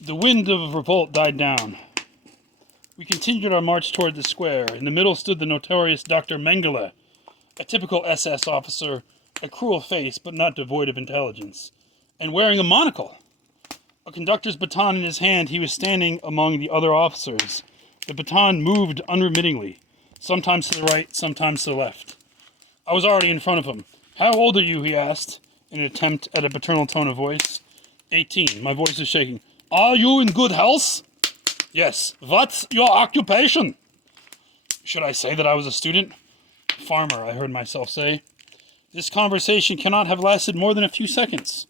The wind of revolt died down. We continued our march toward the square. In the middle stood the notorious Dr. Mengele, a typical SS officer, a cruel face but not devoid of intelligence, and wearing a monocle. A conductor's baton in his hand, he was standing among the other officers. The baton moved unremittingly, sometimes to the right, sometimes to the left. I was already in front of him. "How old are you?" he asked, in an attempt at a paternal tone of voice. 18. My voice is shaking. "Are you in good health?" "Yes." "What's your occupation?" Should I say that I was a student? "Farmer," I heard myself say. This conversation cannot have lasted more than a few seconds.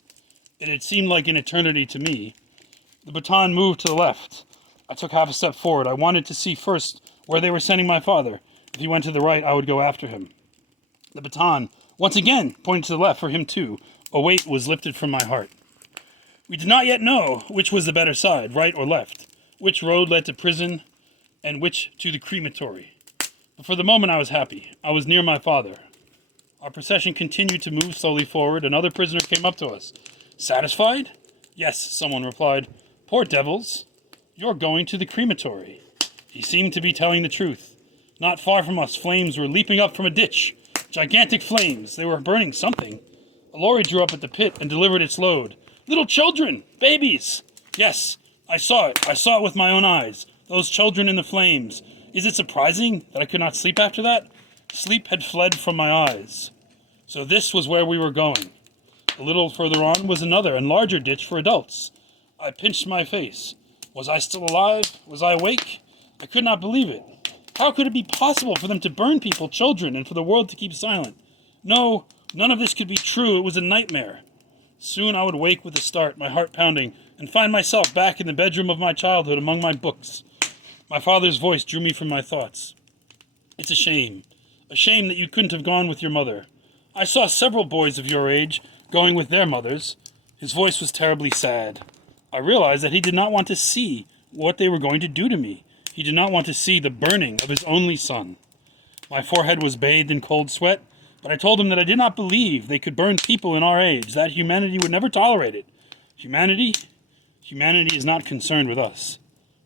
It had seemed like an eternity to me. The baton moved to the left. I took half a step forward. I wanted to see first where they were sending my father. If he went to the right, I would go after him. The baton, once again, pointed to the left for him too. A weight was lifted from my heart. We did not yet know which was the better side, right or left, which road led to prison, and which to the crematory. But for the moment I was happy. I was near my father. Our procession continued to move slowly forward. Another prisoner came up to us. "Satisfied?" "Yes," someone replied. "Poor devils. You're going to the crematory." He seemed to be telling the truth. Not far from us, flames were leaping up from a ditch. Gigantic flames. They were burning something. A lorry drew up at the pit and delivered its load. Little children! Babies! Yes, I saw it. I saw it with my own eyes. Those children in the flames. Is it surprising that I could not sleep after that? Sleep had fled from my eyes. So this was where we were going. A little further on was another and larger ditch for adults. I pinched my face. Was I still alive? Was I awake? I could not believe it. How could it be possible for them to burn people, children, and for the world to keep silent? No, none of this could be true. It was a nightmare. Soon I would wake with a start, my heart pounding, and find myself back in the bedroom of my childhood among my books. My father's voice drew me from my thoughts. "It's a shame that you couldn't have gone with your mother. I saw several boys of your age going with their mothers." His voice was terribly sad. I realized that he did not want to see what they were going to do to me. He did not want to see the burning of his only son. My forehead was bathed in cold sweat, but I told him that I did not believe they could burn people in our age, that humanity would never tolerate it. Humanity is not concerned with us.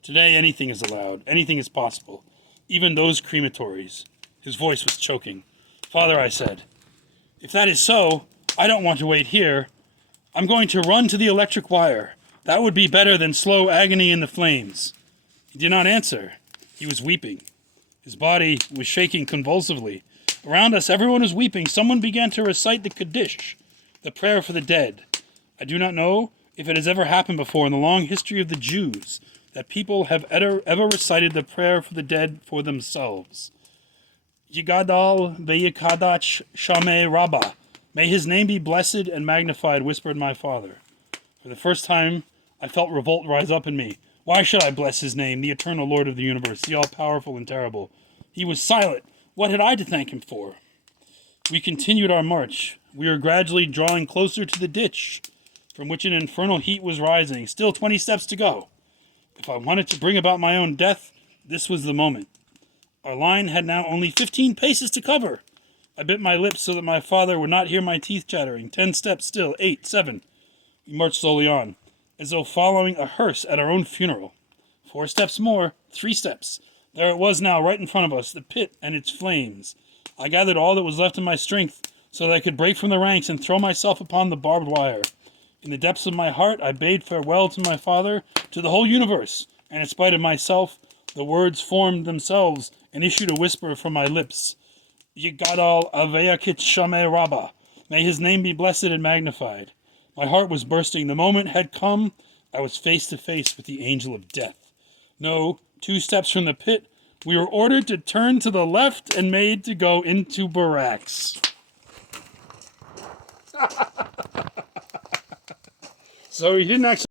Today anything is allowed, anything is possible, even those crematories. His voice was choking. "Father," I said, "if that is so, I don't want to wait here. I'm going to run to the electric wire. That would be better than slow agony in the flames." He did not answer. He was weeping. His body was shaking convulsively. Around us, everyone was weeping. Someone began to recite the Kaddish, the prayer for the dead. I do not know if it has ever happened before in the long history of the Jews that people have ever recited the prayer for the dead for themselves. Yigadal v'yikadach shamei Rabbah. May his name be blessed and magnified, whispered my father. For the first time, I felt revolt rise up in me. Why should I bless his name, the eternal Lord of the universe, the all-powerful and terrible? He was silent. What had I to thank him for? We continued our march. We were gradually drawing closer to the ditch, from which an infernal heat was rising. Still 20 steps to go. If I wanted to bring about my own death, this was the moment. Our line had now only 15 paces to cover. I bit my lips so that my father would not hear my teeth chattering. 10 steps still, 8, 7. We marched slowly on, as though following a hearse at our own funeral. 4 steps more, 3 steps. There it was now, right in front of us, the pit and its flames. I gathered all that was left of my strength so that I could break from the ranks and throw myself upon the barbed wire. In the depths of my heart, I bade farewell to my father, to the whole universe, and in spite of myself, the words formed themselves and issued a whisper from my lips. Yigadal aveyakit shamei Rabbah. May his name be blessed and magnified. My heart was bursting. The moment had come. I was face to face with the angel of death. No, 2 steps from the pit, we were ordered to turn to the left and made to go into barracks. So he didn't actually